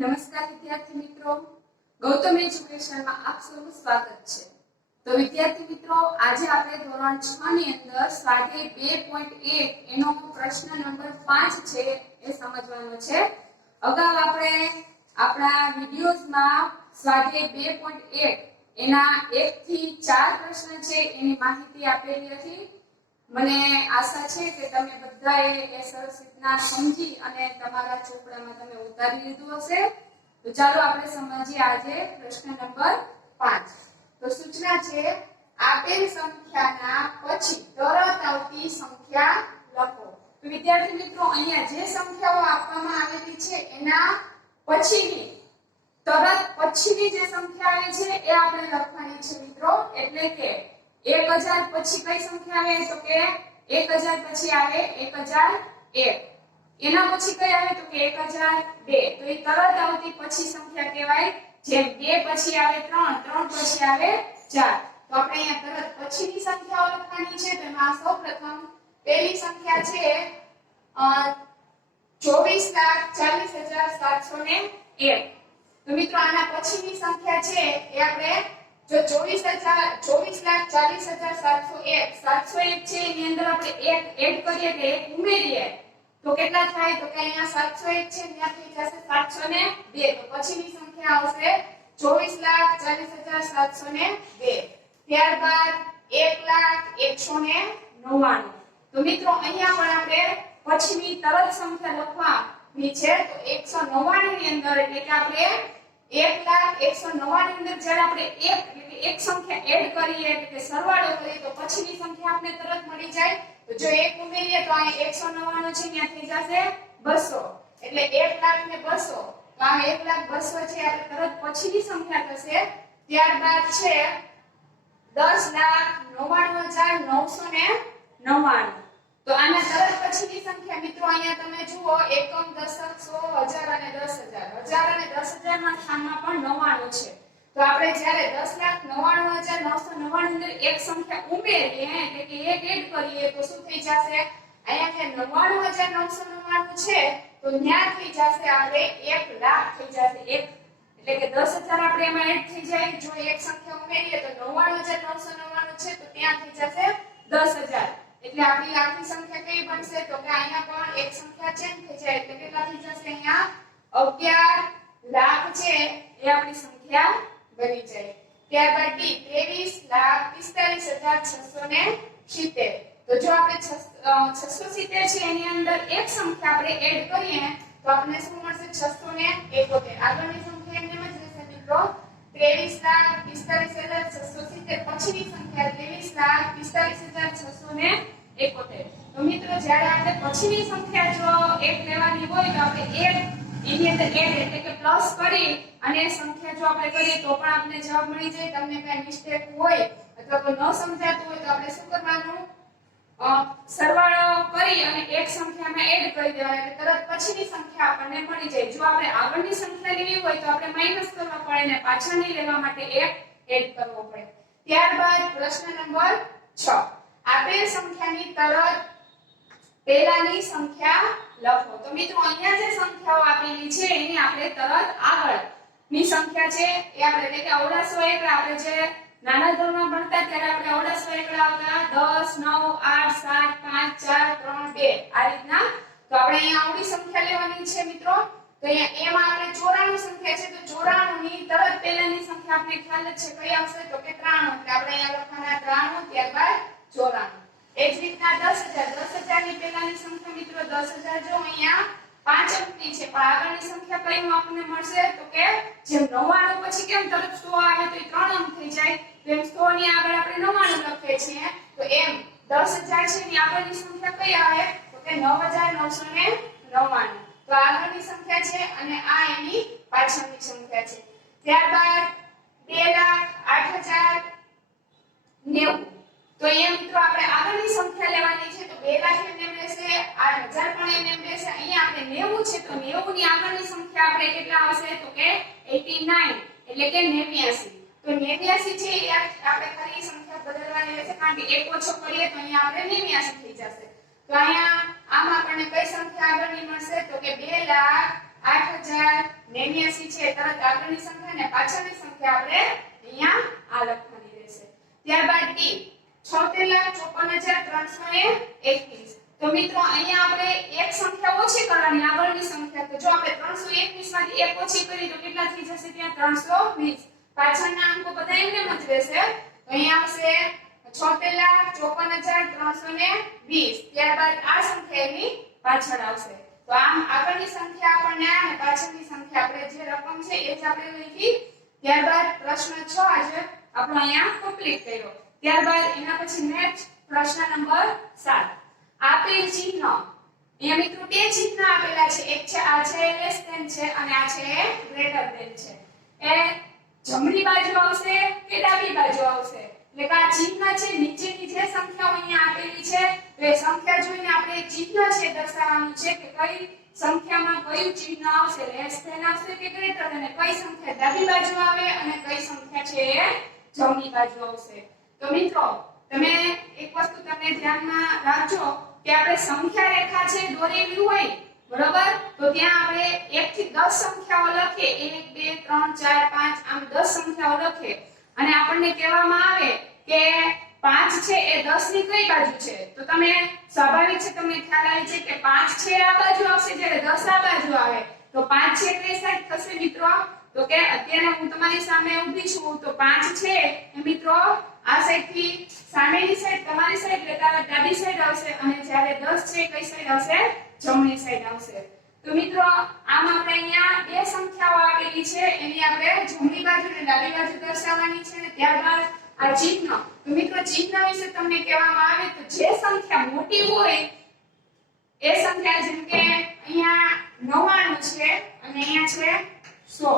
નમસ્કાર વિદ્યાર્થી મિત્રો, ગૌતમ એજ્યુકેશનમાં આપ સૌનું સ્વાગત છે। તો વિદ્યાર્થી મિત્રો, આજે આપણે ધોરણ 6 ની અંદર સ્વાધ્યાય 2.1 એનો પ્રશ્ન નંબર 5 છે એ સમજવાનો છે। અગાઉ આપણે આપણા વિડિયોઝમાં સ્વાધ્યાય 2.1 એના 1 થી 4 પ્રશ્ન છે એની માહિતી આપેલી હતી। મને આશા છે કે તમે બધાએ એ સરસ રીતના સમજી અને તમારા ચોપડામાં તમે ઉતારી લીધું હશે। તો ચાલો આપણે સમજીએ આજે પ્રશ્ન નંબર 5। તો સૂચના છે, આપેલ સંખ્યાના પછી તરત આવતી સંખ્યા લખો। તો વિદ્યાર્થી મિત્રો, અહીંયા જે સંખ્યાઓ આપવામાં આવેલી છે એના પછીની તરત પછીની જે સંખ્યા આવે છે એ આપણે લખવાની છે મિત્રો। એટલે કે 1000 પછી કઈ સંખ્યા આવે? તો કે 1000 પછી આવે 1001। એના પછી કઈ આવે? તો કે 1002। તો એ તરત આવતી પછી સંખ્યા કહેવાય। જેમ 2 પછી આવે 3, 3 પછી આવે 4। તો આપણે અહીંયા તરત પછીની સંખ્યાઓ લખવાની છે। તો એમાં સૌપ્રથમ પહેલી સંખ્યા છે 24,40,701। તો મિત્રો, આના પછીની સંખ્યા છે એ આપણે જો 24,40,701 701 છે એની અંદર આપણે 1 એડ કરીએ કે 1 ઉમેરીએ તો કેટલા થાય? તો કે અહીંયા 701 છે ત્યાંથી જશે 702। તો પછીની સંખ્યા આવશે 24,40,702। ત્યારબાદ 1,01,99। તો મિત્રો, અહીંયા પણ આપણે પછીની તરત સંખ્યા લખવાની છે। તો 199 ની અંદર એટલે કે આપણે 1,01,99 ની અંદર જ્યારે આપણે એક સંખ્યા એડ કરીએ એટલે કે સરવાળો કરીએ તો પછીની સંખ્યા આપણે તરત મળી જાય। તો જો 1 ઉમેરીએ તો અહીં 199 છે ત્યાં થઈ જશે 200 એટલે 1,02,000। તો આ 1,02,000 છે આપણે તરત પછીની સંખ્યા થશે। ત્યારબાદ છે 10,99,999। તો આના તરત પછીની સંખ્યા મિત્રો અહીંયા તમે જુઓ એકમ, દશક, સો, હજાર અને 10,000। હજાર અને 10,000 ના સ્થાનમાં પણ 99 છે। તો આપણે જ્યારે 10,99,999 અંદર એક સંખ્યા ઉમેરીએ એટલે કે એક એડ કરીએ તો શું થઈ જશે? અહીંયા જે 99,999 છે તો ત્યાં થઈ જશે આપણે 1 લાખ થઈ જશે। એટલે કે 10,000 આપણે એમાં એડ થઈ જાય। જો એક સંખ્યા ઉમેરીએ તો 99,999 છે તો ત્યાં થઈ જશે 10,000। એટલે આપણી આખી સંખ્યા કઈ બનશે? તો કે અહીંયા પણ એક સંખ્યા ચેન્જ થઈ જાય એટલે કેટલા થઈ જશે? અહીંયા 11 લાખ છે એ આપણી સંખ્યા બની જાય। ત્યારબાદ ડી 23,45,670। તો જો આપણે 670 છે એની અંદર એક સંખ્યા આપણે એડ કરીએ તો આપણને શું મળશે? 671। આગળની સંખ્યા એમ જ રહેશે મિત્રો 23,45,670। પછીની સંખ્યા 23,45,671। તો મિત્રો, જ્યારે આપણે પછીની સંખ્યા જો એક લેવાની હોય તો આપણે એક એની અંદર એડ એટલે કે પ્લસ કરી અને સંખ્યા જો આપણે કરીએ તો પણ આપણને જવાબ મળી જાય। તમને કઈ મિસ્ટેક હોય અથવા તો ન સમજાતું હોય તો આપણે શું કરવાનું? સરવાળો કરી અને એક સંખ્યામાં એડ કરી દેવાનું એટલે તરત પછીની સંખ્યા આપણને મળી જાય। જો આપણે આગળની સંખ્યા લેવી હોય તો આપણે માઈનસ કરવા પડે ને પાછળની લેવા માટે એક એડ કરવો પડે। ત્યારબાદ પ્રશ્ન નંબર 6, આપેલ સંખ્યાની તરત પહેલાની સંખ્યા લખો। તો મિત્રો, અહીંયા જે સંખ્યાઓ આપેલી છે એની આપણે તરત આગળની સંખ્યા છે એ આપણે એટલે કે અવળા સો એકડા આપણે જે નાના ધોરણમાં ભણતા ત્યારે આપણે અવળા સો એકડા આવતા 10, 9, 8, 7, 5, 4, 3, 2 આ રીતના। તો આપણે અહીંયા આવડી સંખ્યા લેવાની છે મિત્રો। તો અહીંયા એમાં આપણે 94 સંખ્યા છે તો 94 ની તરત પહેલાની સંખ્યા આપણે ખ્યાલ જ છે કઈ આવશે? તો કે 93। એટલે આપણે અહીંયા લખવાના 93 ત્યારબાદ 94। એ જ રીતના 10,000 ની પહેલાની સંખ્યા મિત્રો 10,000 જો અહીંયા 5 અંકની છે પણ આગળની સંખ્યા કઈમાં આપણને મળશે? તો કે જેમ 99 પછી કેમ તરત 100 આવે તો એ 3 અંક થઈ જાય તો એમ 100 ની આગળ આપણે 99 લખીએ છીએ તો એમ 10,000 છે એની આગળની સંખ્યા કઈ આવે? તો કે 9,999। તો આગળની સંખ્યા છે અને આ એની પાછળની સંખ્યા છે। ત્યારબાદ 2,08,090। તો અહીંયા મિત્રો આપણે આગળની સંખ્યા લેવાની છે તો 2 લાખ એમ રહેશે, 8,000 પણ એમ રહેશે। અહીંયા આપણે 90 છે તો 90 ની આગળની સંખ્યા આપણે કેટલા આવશે? તો કે 89 એટલે કે 89। તો 89 છે એ આપણે ખાલી સંખ્યા બદલવાની રહેશે કારણ કે એક ઓછો કરીએ તો અહીંયા આપણે 89 થઈ જશે। તો અહીંયા આમાં આપણને કઈ સંખ્યા આગળની મળશે? તો કે 2,89,000। 8089 છે તરત આગળની સંખ્યા ને પાછળની સંખ્યા આપણે અહીંયા આ લખવાની રહેશે. ત્યારબાદ ડી 76,54,321. તો મિત્રો અહીંયા આપણે એક સંખ્યા ઓછી કરવાની આગળની સંખ્યા. તો જો આપણે 321 માંથી એક ઓછી કરી તો કેટલા થઈ જશે? ત્યાં 320. પાછળના અંકો બધા એમને જ રહેશે. તો અહીંયા આવશે 76,54,320. ત્યારબાદ આ સંખ્યા એની પાછળ આવશે. તો આમ આગળની સંખ્યા આપણને અને પાછળની સંખ્યા આપણે જે રકમ છે એ જ આપણે લખી. ત્યારબાદ પ્રશ્ન 6 આજે આપણો અહીંયા કમ્પ્લીટ કર્યો. ત્યારબાદ એના પછી નેક્સ્ટ પ્રશ્ન નંબર 7. આપેલ ચિહ્ન અહીંયા મિત્રો બે ચિહ્ન આપેલા છે. એક છે આ છે લેસ ધેન છે અને આ છે ગ્રેટર ધેન છે. એ જમણી બાજુ આવશે કે ડાબી બાજુ આવશે? એટલે કે આ ચિહ્ન છે નીચેની જે સંખ્યાઓ અહીંયા આપેલી છે તો એ સંખ્યા જોઈને આપણે ચિહ્ન છે દર્શાવવાનું છે કે કઈ સંખ્યામાં કયું ચિહ્ન આવશે, લેસ ધેન આવશે કે ગ્રેટર ધેન. કઈ સંખ્યા ડાબી બાજુ આવે અને કઈ સંખ્યા છે એ જમણી બાજુ આવશે. તો મિત્રો તમે એક વસ્તુ તમે ધ્યાનમાં રાખજો કે આપણે સંખ્યા રેખા છે દોરેલી હોય બરોબર, તો ત્યાં આપણે 1 થી 10 સંખ્યાઓ લખીએ 1 2 3 4 5 આમ 10 સંખ્યાઓ લખીએ અને આપણને કહેવામાં આવે કે 5 છે એ 10 ની કઈ બાજુ છે, તો તમે સ્વાભાવિક છે તમને ખ્યાલ આવે છે કે 5 છે આ બાજુ આવશે જ્યારે 10 આ બાજુ આવે તો 5 છે કઈ સાઈડ થશે મિત્રો? તો કે અત્યારે હું તમારી સામે ઊભી છું તો 5 છે એ મિત્રો આ સાઈડ થી સામેની સાઈડ તમારી સાઈડ લેતા ડાબી સાઈડ આવશે અને જ્યારે 10 છે કઈ સાઈડ આવશે? જમણી સાઈડ આવશે. તો મિત્રો આમ આપણે અહીંયા બે સંખ્યાઓ આપેલી છે એની આપણે જમણી બાજુ અને ડાબી બાજુ દર્શાવવાની છે અને ત્યારબાદ આ ચિહ્ન. તો મિત્રો ચિહ્ન વિશે તમને કહેવામાં આવે તો જે સંખ્યા મોટી હોય એ સંખ્યા જેમ કે અહીંયા 99 છે અને અહીંયા છે 100.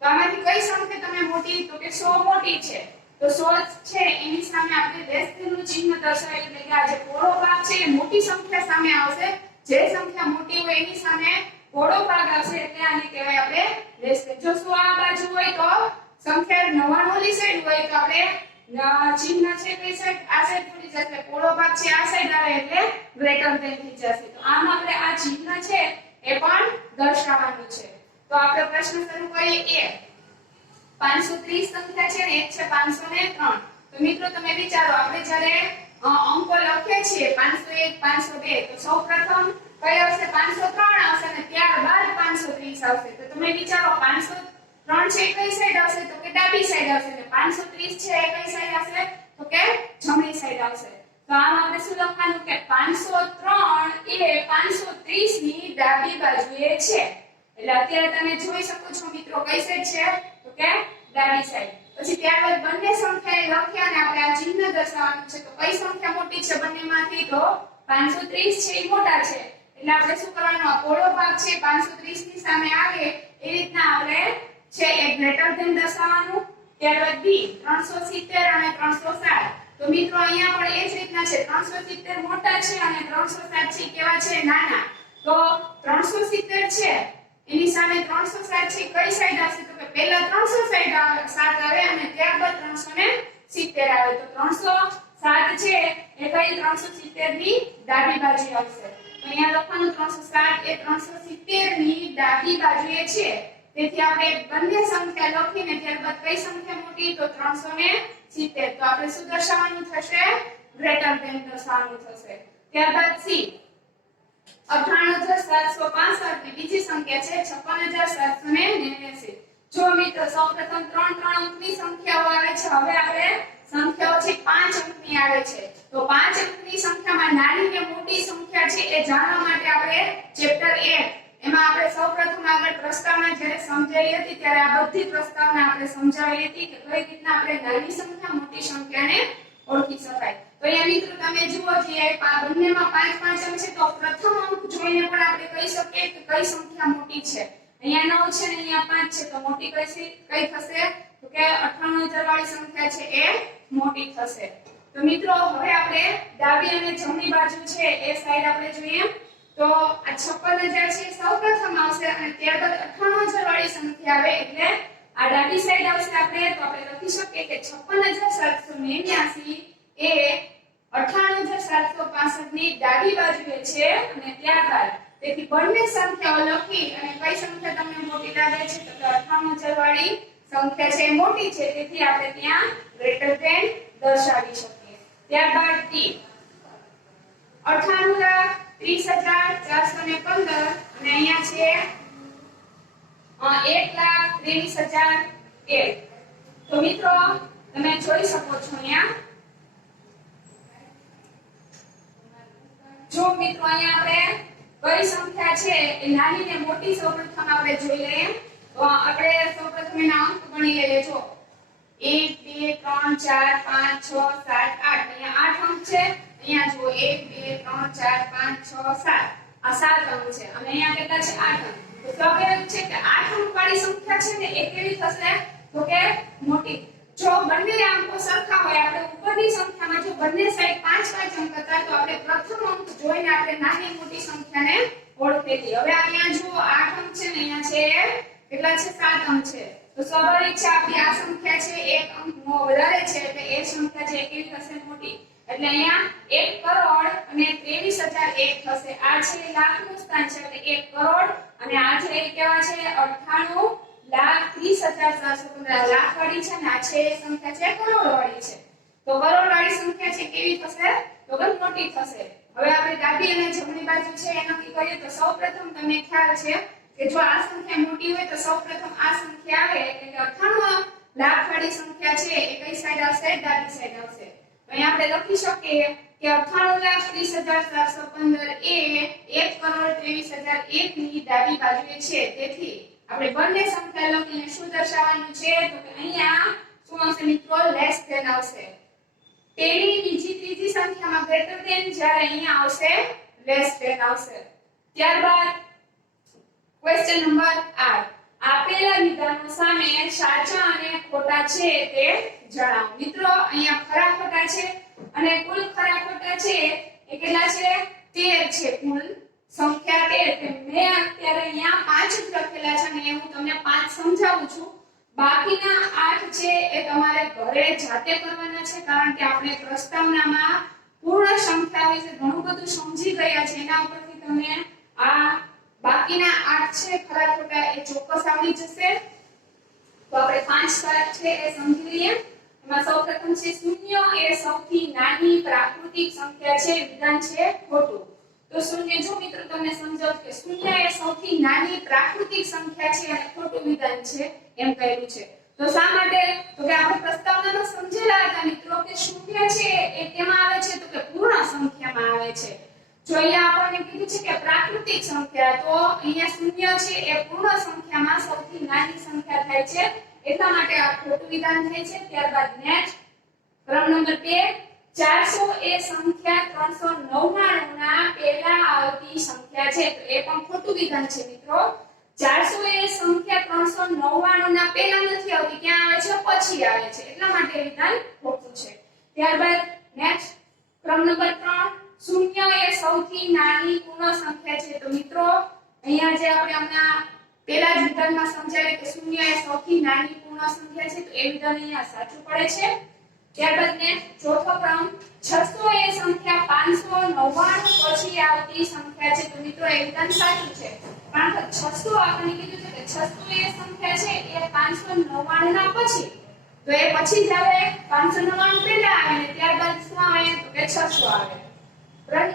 તો આમાંથી કઈ સંખ્યા તમે મોટી? તો કે 100 મોટી છે. તો 100 છે એની સામે આપણે લેસ ધેન નું ચિહ્ન દર્શાવીએ એટલે કે આ જે પહોળો ભાગ છે એ મોટી સંખ્યા સામે આવશે. જે સંખ્યા મોટી હોય એની સામે પહોળો ભાગ આવશે એટલે આને કહેવાય આપણે લેસ ધેન. જો 100 આ બાજુ હોય તો સંખ્યા 99 ની સાઈડ હોય તો આપણે ચિહ્ન છે કઈ સાઈડ? આ સાઈડ પડી જશે. પહોળો ભાગ છે આ સાઈડ આવે એટલે ગ્રેટર ધેન થઈ જશે. તો આમ આપણે આ ચિહ્ન છે એ પણ દર્શાવવાનું છે. તો આપણે પ્રશ્ન શરૂ કરીએ. 530 સંખ્યા છે ને એક છે 503. તો મિત્રો તમે વિચારો આપણે જ્યારે અંકો લખીએ છીએ 501 502 તો સૌપ્રથમ કઈ આવશે? 503 આવશે અને ત્યારબાદ 530 આવશે. તો તમે વિચારો 503 છે કઈ સાઈડ આવશે? તો કે ડાબી સાઈડ આવશે અને 530 છે કઈ સાઈડ આવશે? તો કે જમણી સાઈડ આવશે. તો આમ આપણે શું લખવાનું કે 503 એ 530 ની ડાબી બાજુએ છે. એટલે અત્યારે તમે જોઈ શકો છો મિત્રો કઈ સાઈડ છે? તો કે ડાબી સાઈડ. પછી ત્યારબાદ બંને સંખ્યાએ લખ્યા અને આપણે આ ચિહ્ન દર્શાવવાનું છે. તો કઈ સંખ્યા મોટી છે બંનેમાંથી? તો 530 છે એ મોટા છે. એટલે આપણે શું કરવાનું? આ પહોળો ભાગ છે 530 ની સામે આવે એ રીતના આપણે છે એ ગ્રેટર ધેન દર્શાવવાનું. ત્યારબાદ બી 370 અને 360. તો મિત્રો અહીંયા પણ એ જ રીતના છે. 370 મોટા છે અને 360 છે કેવા છે? નાના. તો 370 છે એની સામે 360 છે કઈ સાઈડ આવશે? તો કે પહેલા 360 આવે અને ત્યારબાદ 370 આવે. તો 360 છે એ કઈ 370 ની ડાબી બાજુ આવશે. તો અહીંયા લખવાનું 360 એ 370 ની ડાબી બાજુએ છે. તેથી આપણે બંને સંખ્યા લખીને ત્યારબાદ કઈ સંખ્યા મોટી? તો 370. તો આપણે શું દર્શાવવાનું થશે? ગ્રેટર ધેન દર્શાવવાનું થશે. ત્યારબાદ સી 98,765 ની બીજી સંખ્યા છે 56,789. જો મિત્રો સૌપ્રથમ 3 અંકની સંખ્યાઓ આવે છે. હવે આપણે સંખ્યાઓ છે 5 અંકની આવે છે. તો 5 અંકની સંખ્યામાં નાની કે મોટી સંખ્યા છે એ જાણવા માટે આપણે ચેપ્ટર 1 એમાં આપણે સૌપ્રથમ આગળ પ્રસ્તાવના જ્યારે સમજાવી હતી ત્યારે આ બધી પ્રસ્તાવના આપણે સમજાવી હતી કે કઈ રીતના આપણે નાની સંખ્યા મોટી સંખ્યાને ઓળખી શકાય. તો અહીંયા મિત્રો તમે જુઓ જે આ બંનેમાં 5 5 અંક છે તો પ્રથમ અંક જોઈને પણ આપણે કહી શકીએ કે કઈ સંખ્યા મોટી છે. અહીંયા 9 છે ને અહીંયા 5 છે તો મોટી કઈ થશે? તો કે 98,000 વાળી સંખ્યા છે એ મોટી થશે. તો મિત્રો હવે આપણે ડાબી અને જમણી બાજુ છે એ સાઈડ આપણે જોઈએ. તો આ 56,000 છે સૌપ્રથમ આવશે અને ત્યારબાદ 98,000 વાળી સંખ્યા આવે એટલે આ ડાબી સાઈડ આવશે. આપણે તો આપણે લખી શકીએ કે 56,789 એ 98,765 ની ડાબી બાજુએ છે અને ત્યારબાદ તેથી બંને સંખ્યાઓ લખી અને કઈ સંખ્યા તમને મોટી લાગે છે તો 98 વાળી સંખ્યા છે મોટી છે, તેથી આપણે ત્યાં ગ્રેટર ધેન દર્શાવી શકીએ. ત્યારબાદ ટી 98,30,415 અને અહીંયા છે 1,23,001. તો મિત્રો તમે જોઈ શકો છો અહીંયા જો મિત્રો અહીંયા આપણે કઈ સંખ્યા છે એ નાની ને મોટી સૌપ્રથમ આપણે જોઈ લઈએ. તો આપણે સૌપ્રથમ એના અંક ગણી લઈએ. જો 1 2 3 4 5 6 7 8 અહીંયા 8 અંક છે. અહીંયા જો 1 2 3 4 5 6 7 આ 7 અંક છે અને અહીંયા કેટલા છે 8 અંક. તો સ્વાભાવિક છે કે 8 અંક વાળી સંખ્યા છે ને એ કેવી થશે તો કે મોટી. જો બંને અંકો સરખા હોય આપણે ઉપરની સંખ્યામાં જો બંને સાઈડ 5 5 અંક હતા તો આપણે પ્રથમ અંક જોઈને આપણે નાની મોટી સંખ્યાને ઓળખેલી. હવે અહીંયા જો 8 અંક છે ને અહીંયા છે કેટલા છે 7 અંક છે. તો સ્વાભાવિક છે આપણી આ સંખ્યા છે એક અંક વધારે છે એટલે એ સંખ્યા છે કેવી થશે મોટી. એટલે અહીંયા 1 કરોડ અને 23,001 થશે. આ છે લાખનું સ્થાન છે એટલે 1 કરોડ અને આ છે કેવા છે 98,30,415 લાખ વાળી છે ને આ છે સંખ્યા છે કરોડ વાળી છે. તો કરોડ વાળી સંખ્યા છે કેવી થશે તો કે મોટી થશે. હવે આપણે ડાબી અને જમણી બાજુ છે એ નક્કી કરીએ તો સૌપ્રથમ તમને ખ્યાલ છે કે જો આ સંખ્યા મોટી હોય તો સૌપ્રથમ આ સંખ્યા આવે એટલે કે 98 લાખ વાળી સંખ્યા છે એ કઈ સાઈડ આવશે ડાબી સાઈડ આવશે. અહીં આપણે લખી શકીએ કે 98,30,415 એ 1,23,001 ની ડાબી બાજુએ છે. તેથી આપણે બંને સંખ્યા લખીને શું દર્શાવવાનું છે તો કે અહીંયા શું આવશે મિત્રો લેસ ધેન આવશે. પેલી બીજી ત્રીજી સંખ્યામાં ગ્રેટર ધેન જ્યારે અહીંયા આવશે લેસ ધેન આવશે. ત્યારબાદ ક્વેશ્ચન નંબર 8 આપેલા વિધાનો સામે સાચા અને ખોટા છે તે જણાવો. મિત્રો અહીંયા ખરા ખોટા છે અને કુલ ખરા ખોટા છે એ કેટલા છે 13 છે. કુલ સંખ્યા 13. મેં અત્યારે અહીંયા 5 જ લખેલા છે અને હું તમને 5 સમજાવું છું. બાકીના 8 છે એ તમારે ઘરે જાતે કરવાના છે કારણ કે આપણે પ્રસ્તાવનામાં પૂર્ણ સંખ્યા વિશે ઘણું બધું સમજી ગયા છે. એના ઉપરથી તમને આ બાકીના 8 છે ખરા ખોટા એ ચોક્કસ આવડી જશે. તો આપણે 5 છે એ સમજી લઈએ. એમાં સૌપ્રથમ છે શૂન્ય એ સૌથી નાની પ્રાકૃતિક સંખ્યા છે. વિધાન છે ખોટું. તો શૂન્ય જો મિત્રો તમને સમજાવું કે શૂન્ય એ સૌથી નાની પ્રાકૃતિક સંખ્યા છે અને ખોટું વિધાન છે એમ કહ્યું છે. તો શા માટે તો કે આપણે પ્રસ્તાવનામાં સમજેલા હતા મિત્રો કે શૂન્ય છે એ કેમાં આવે છે તો કે પૂર્ણ સંખ્યામાં આવે છે. જો અહીંયા આપણને કીધું છે કે પ્રાકૃતિક સંખ્યા તો અહીંયા શૂન્ય છે એ પૂર્ણ સંખ્યામાં સૌથી નાની સંખ્યા થાય છે એટલા માટે આ ખોટું વિધાન થાય છે. ત્યારબાદ નેક્સ્ટ ક્રમ નંબર 2 400 એ સંખ્યા 399 ના પહેલા આવતી સંખ્યા છે તો એ પણ ખોટું વિધાન છે મિત્રો. 400 એ સંખ્યા 399 ના પહેલા નથી આવતી ક્યાં આવે છે પછી આવે છે એટલા માટે વિધાન ખોટું છે. ત્યારબાદ નેક્સ્ટ ક્રમ નંબર 3 શૂન્ય એ સૌથી નાની પૂર્ણ સંખ્યા છે. તો મિત્રો અહીંયા જે આપણે હમણાં પહેલા જ વિધાનમાં સમજાવ્યું કે શૂન્ય એ સૌથી નાની પૂર્ણ સંખ્યા છે તો એ વિધાન અહીંયા સાચું પડે છે. ત્યારબાદ નેક્સ્ટ ચોથો ક્રમ 600 એ સંખ્યા 599 પછી આવતી સંખ્યા છે તો મિત્રો એ વિધાન સાચું છે. કારણ કે 600 આપણને કીધું છે કે 600 એ સંખ્યા છે એ 599 ના પછી તો એ પછી જ આવે 599 પહેલા આવે ને ત્યારબાદ શું આવે તો કે 600 આવે. ક્રમ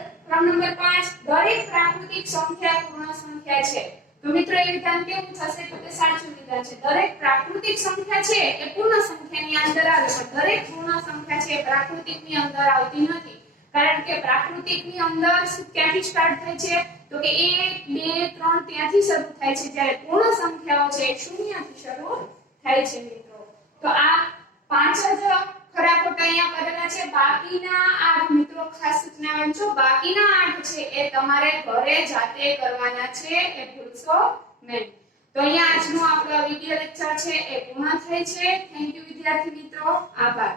નંબર 5 દરેક પ્રાકૃતિક સંખ્યા પૂર્ણ સંખ્યા છે. તો મિત્રો એ વિધાન કેવું થશે તો કે સાચું વિધાન છે. દરેક પ્રાકૃતિક સંખ્યા છે એ પૂર્ણ સંખ્યાની અંદર આવે છે. દરેક પૂર્ણ સંખ્યા છે એ પ્રાકૃતિકની અંદર આવતી નથી. કારણ કે પ્રાકૃતિકની અંદર ક્યાંથી સ્ટાર્ટ થાય છે તો કે 1 2 3 ત્યાંથી શરૂ થાય છે જ્યારે પૂર્ણ સંખ્યાઓ છે એ શૂન્યથી શરૂ થાય છે મિત્રો. તો આ 5 જ ખરા ખોટા અહીંયા કરેલા છે. બાકીના 8 મિત્રો ખાસ સૂચના વાંચો. બાકીના 8 છે એ તમારે ઘરે જાતે કરવાના છે એ ભૂલશો નહીં. તો અહીંયા આજનો આપણો વિડિયો લેક્ચર છે એ પૂર્ણ થાય છે. થેન્ક યુ વિદ્યાર્થી મિત્રો. આભાર.